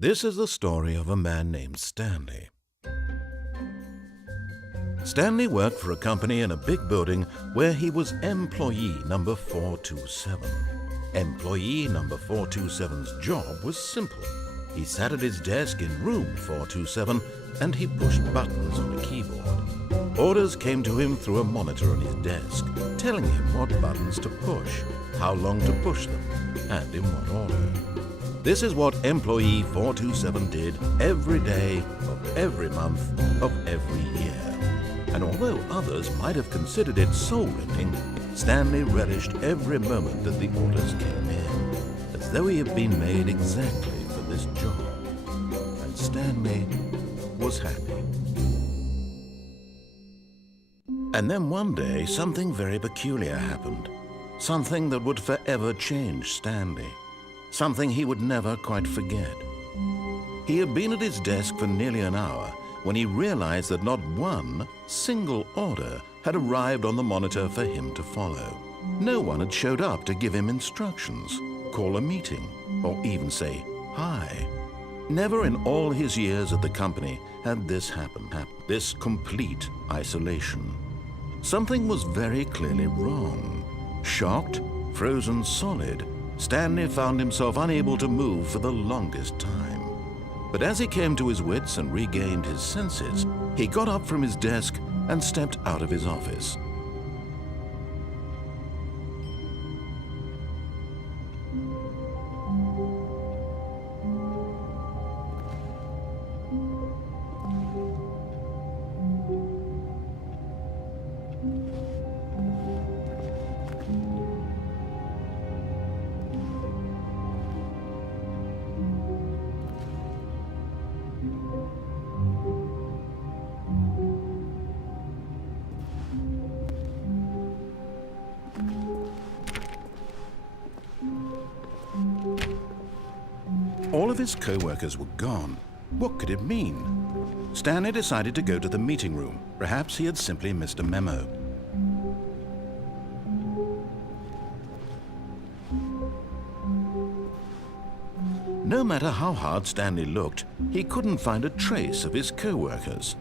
This is the story of a man named Stanley. Stanley worked for a company in a big building where he was employee number 427. Employee number 427's job was simple. He sat at his desk in room 427 and he pushed buttons on a keyboard. Orders came to him through a monitor on his desk, telling him what buttons to push, how long to push them, and in what order. This is what employee 427 did every day of every month of every year. And although others might have considered it soul-rending, Stanley relished every moment that the orders came in, as though he had been made exactly for this job. And Stanley was happy. And then one day, something very peculiar happened. Something that would forever change Stanley. Something he would never quite forget. He had been at his desk for nearly an hour when he realized that not one single order had arrived on the monitor for him to follow. No one had showed up to give him instructions, call a meeting, or even say hi. Never in all his years at the company had this happened, this complete isolation. Something was very clearly wrong. Shocked, frozen solid, Stanley found himself unable to move for the longest time. But as he came to his wits and regained his senses, he got up from his desk and stepped out of his office. All of his co-workers were gone. What could it mean? Stanley decided to go to the meeting room. Perhaps he had simply missed a memo. No matter how hard Stanley looked, he couldn't find a trace of his co-workers.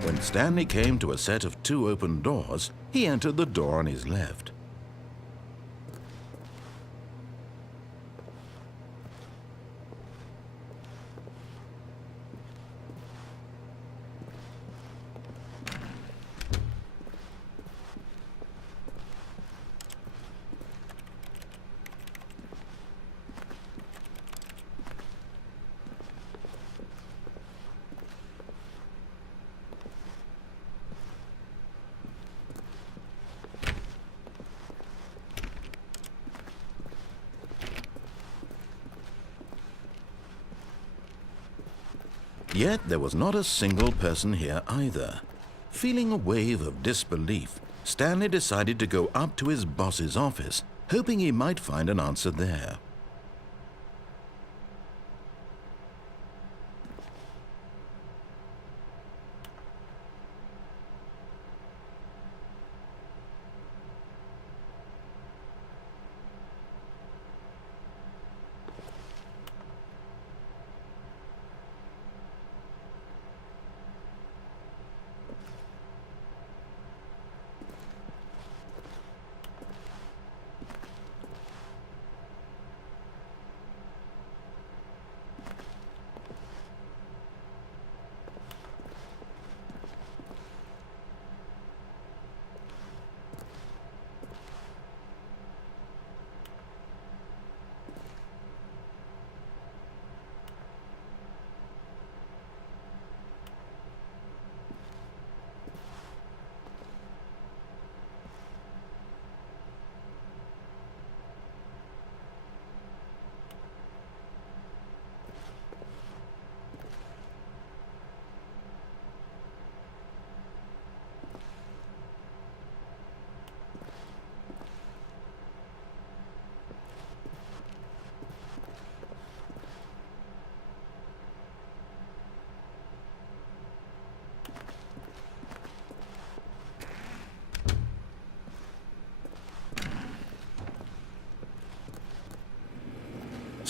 When Stanley came to a set of 2 open doors, he entered the door on his left. Yet there was not a single person here either. Feeling a wave of disbelief, Stanley decided to go up to his boss's office, hoping he might find an answer there.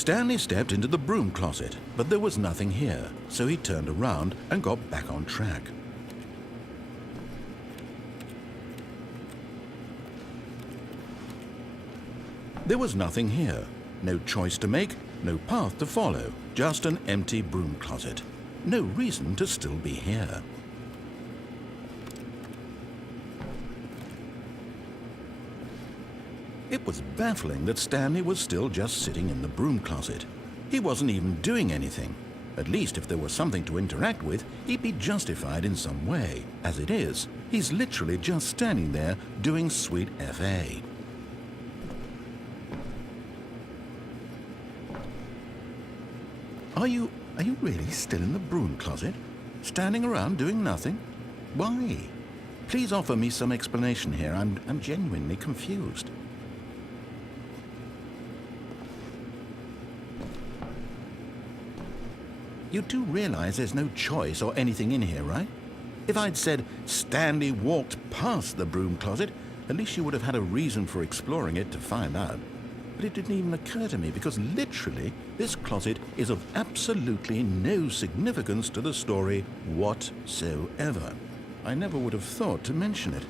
Stanley stepped into the broom closet, but there was nothing here, so he turned around and got back on track. There was nothing here. No choice to make, no path to follow, just an empty broom closet. No reason to still be here. It was baffling that Stanley was still just sitting in the broom closet. He wasn't even doing anything. At least if there was something to interact with, he'd be justified in some way. As it is, he's literally just standing there doing sweet FA. Are you really still in the broom closet? Standing around doing nothing? Why? Please offer me some explanation here. I'm genuinely confused. You do realize there's no choice or anything in here, right? If I'd said Stanley walked past the broom closet, at least you would have had a reason for exploring it to find out. But it didn't even occur to me because literally this closet is of absolutely no significance to the story whatsoever. I never would have thought to mention it.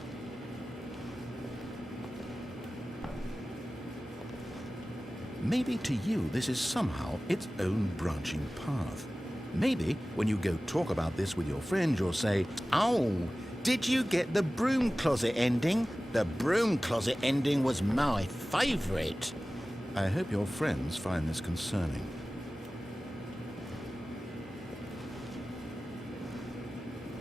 Maybe to you this is somehow its own branching path. Maybe when you go talk about this with your friend, you'll say, "Oh, did you get the broom closet ending? The broom closet ending was my favorite." I hope your friends find this concerning.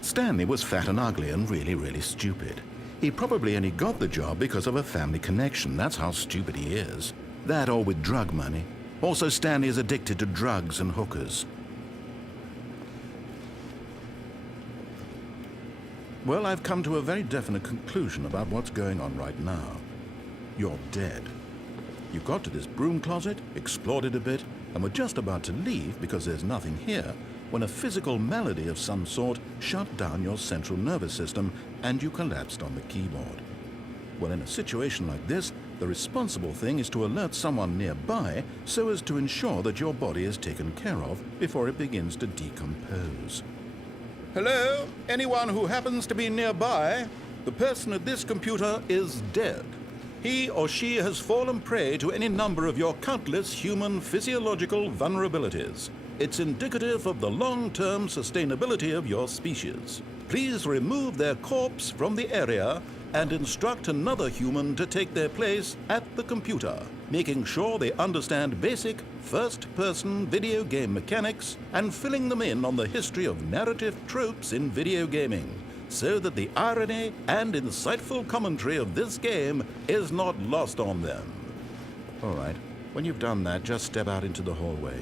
Stanley was fat and ugly and really stupid. He probably only got the job because of a family connection. That's how stupid he is. That or with drug money. Also, Stanley is addicted to drugs and hookers. Well, I've come to a very definite conclusion about what's going on right now. You're dead. You got to this broom closet, explored it a bit, and were just about to leave because there's nothing here, when a physical malady of some sort shut down your central nervous system and you collapsed on the keyboard. Well, in a situation like this, the responsible thing is to alert someone nearby so as to ensure that your body is taken care of before it begins to decompose. Hello? Anyone who happens to be nearby? The person at this computer is dead. He or she has fallen prey to any number of your countless human physiological vulnerabilities. It's indicative of the long-term sustainability of your species. Please remove their corpse from the area and instruct another human to take their place at the computer, making sure they understand basic first-person video game mechanics and filling them in on the history of narrative tropes in video gaming, so that the irony and insightful commentary of this game is not lost on them. All right, when you've done that, just step out into the hallway.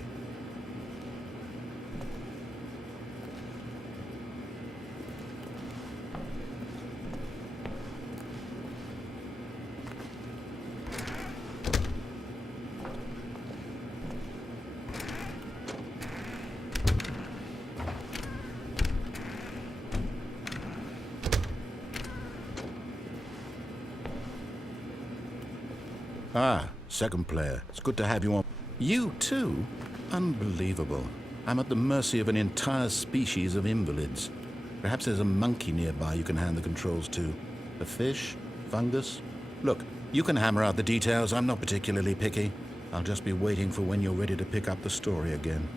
Ah, second player. It's good to have you on. You too? Unbelievable. I'm at the mercy of an entire species of invalids. Perhaps there's a monkey nearby you can hand the controls to. A fish? Fungus? Look, you can hammer out the details. I'm not particularly picky. I'll just be waiting for when you're ready to pick up the story again.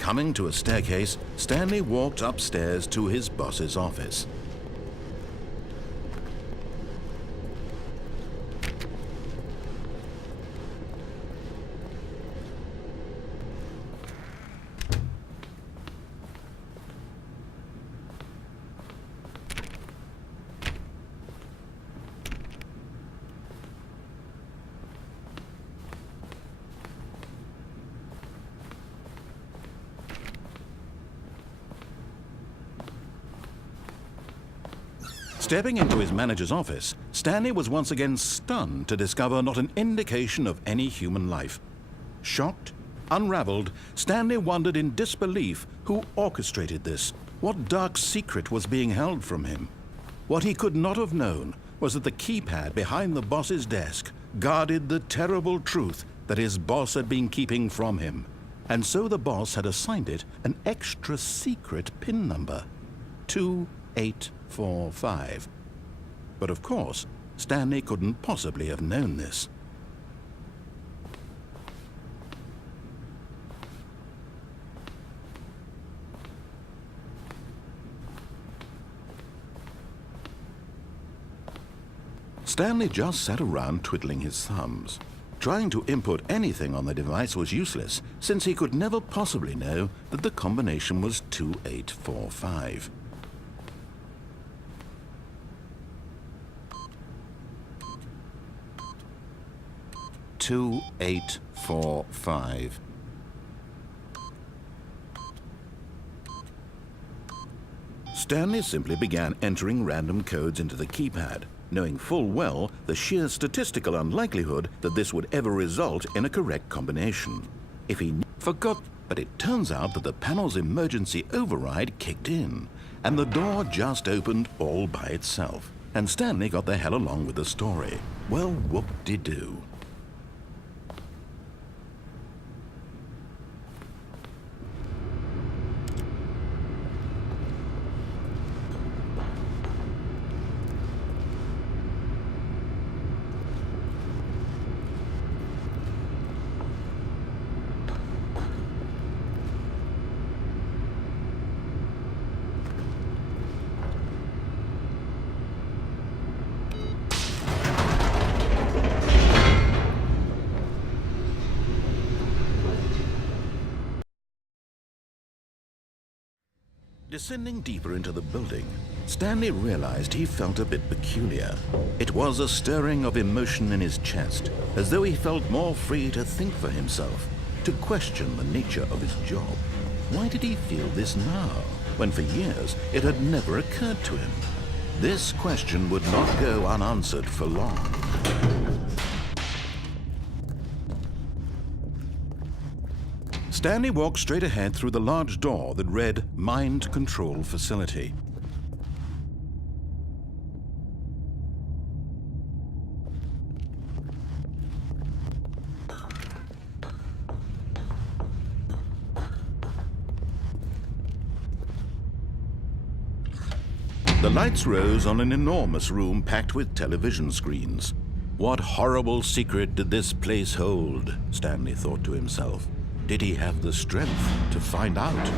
Coming to a staircase, Stanley walked upstairs to his boss's office. Stepping into his manager's office, Stanley was once again stunned to discover not an indication of any human life. Shocked, unraveled, Stanley wondered in disbelief who orchestrated this. What dark secret was being held from him? What he could not have known was that the keypad behind the boss's desk guarded the terrible truth that his boss had been keeping from him. And so the boss had assigned it an extra secret PIN number, 2845. But of course, Stanley couldn't possibly have known this. Stanley just sat around twiddling his thumbs. Trying to input anything on the device was useless, since he could never possibly know that the combination was 2845. Stanley simply began entering random codes into the keypad, knowing full well the sheer statistical unlikelihood that this would ever result in a correct combination. If he forgot, but it turns out that the panel's emergency override kicked in, and the door just opened all by itself. And Stanley got the hell along with the story. Well, whoop-de-doo. Descending deeper into the building, Stanley realized he felt a bit peculiar. It was a stirring of emotion in his chest, as though he felt more free to think for himself, to question the nature of his job. Why did he feel this now, when for years it had never occurred to him? This question would not go unanswered for long. Stanley walked straight ahead through the large door that read Mind Control Facility. The lights rose on an enormous room packed with television screens. What horrible secret did this place hold? Stanley thought to himself. Did he have the strength to find out?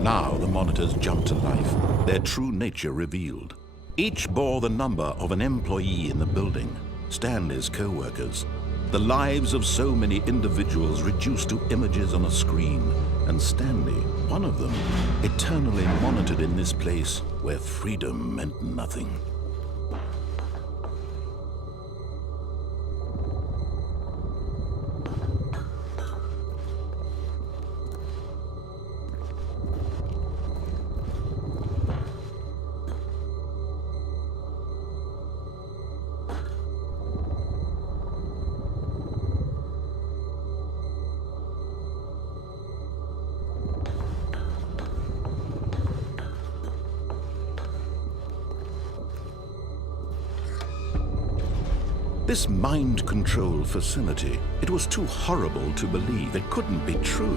Now the monitors jumped to life, their true nature revealed. Each bore the number of an employee in the building, Stanley's co-workers. The lives of so many individuals reduced to images on a screen, and Stanley, one of them, eternally monitored in this place where freedom meant nothing. This mind control facility, it was too horrible to believe. It couldn't be true.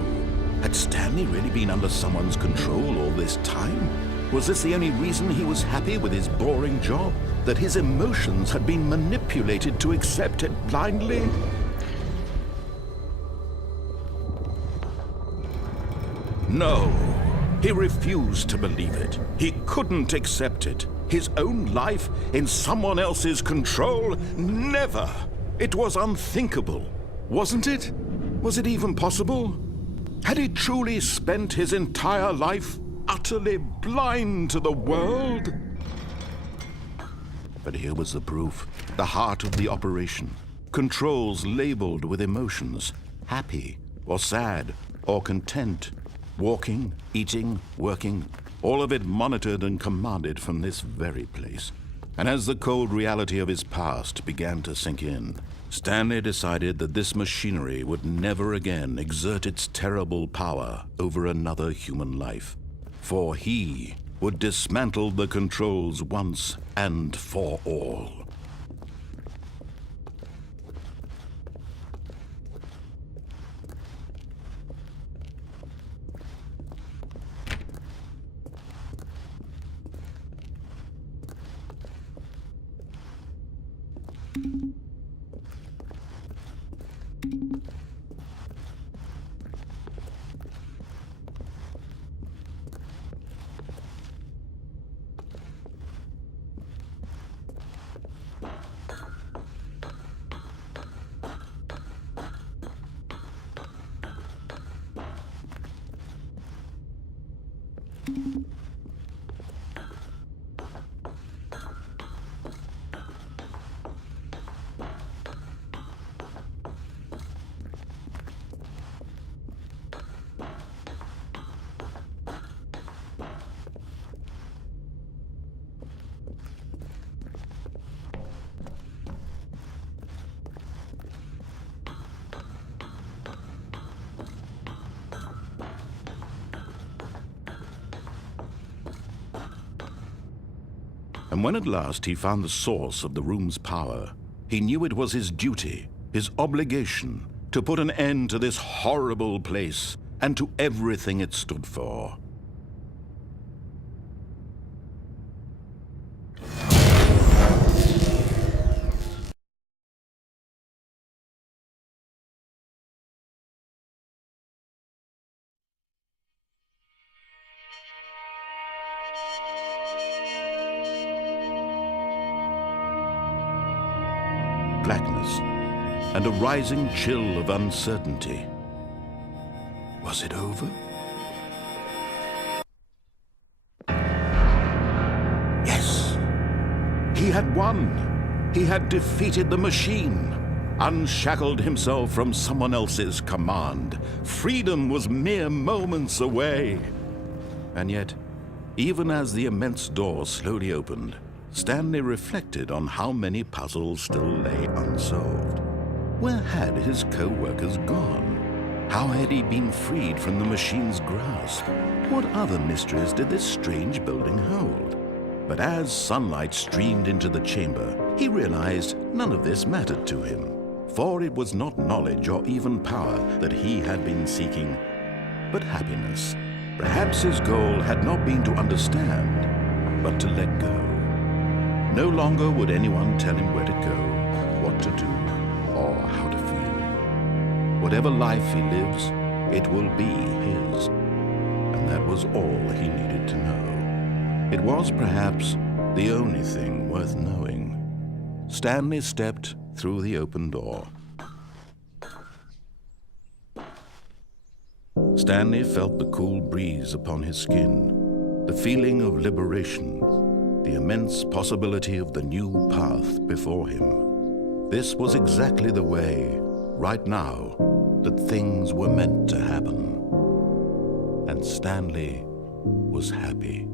Had Stanley really been under someone's control all this time? Was this the only reason he was happy with his boring job? That his emotions had been manipulated to accept it blindly? No, he refused to believe it. He couldn't accept it. His own life in someone else's control? Never! It was unthinkable, wasn't it? Was it even possible? Had he truly spent his entire life utterly blind to the world? But here was the proof, the heart of the operation. Controls labeled with emotions, happy or sad or content. Walking, eating, working, all of it monitored and commanded from this very place. And as the cold reality of his past began to sink in, Stanley decided that this machinery would never again exert its terrible power over another human life. For he would dismantle the controls once and for all. And when at last he found the source of the room's power, he knew it was his duty, his obligation, to put an end to this horrible place and to everything it stood for. Blackness, and a rising chill of uncertainty. Was it over? Yes! He had won! He had defeated the machine, unshackled himself from someone else's command. Freedom was mere moments away. And yet, even as the immense door slowly opened, Stanley reflected on how many puzzles still lay unsolved. Where had his co-workers gone? How had he been freed from the machine's grasp? What other mysteries did this strange building hold? But as sunlight streamed into the chamber, he realized none of this mattered to him, for it was not knowledge or even power that he had been seeking, but happiness. Perhaps his goal had not been to understand, but to let go. No longer would anyone tell him where to go, what to do, or how to feel. Whatever life he lives, it will be his. And that was all he needed to know. It was perhaps the only thing worth knowing. Stanley stepped through the open door. Stanley felt the cool breeze upon his skin, the feeling of liberation, the immense possibility of the new path before him. This was exactly the way, right now, that things were meant to happen. And Stanley was happy.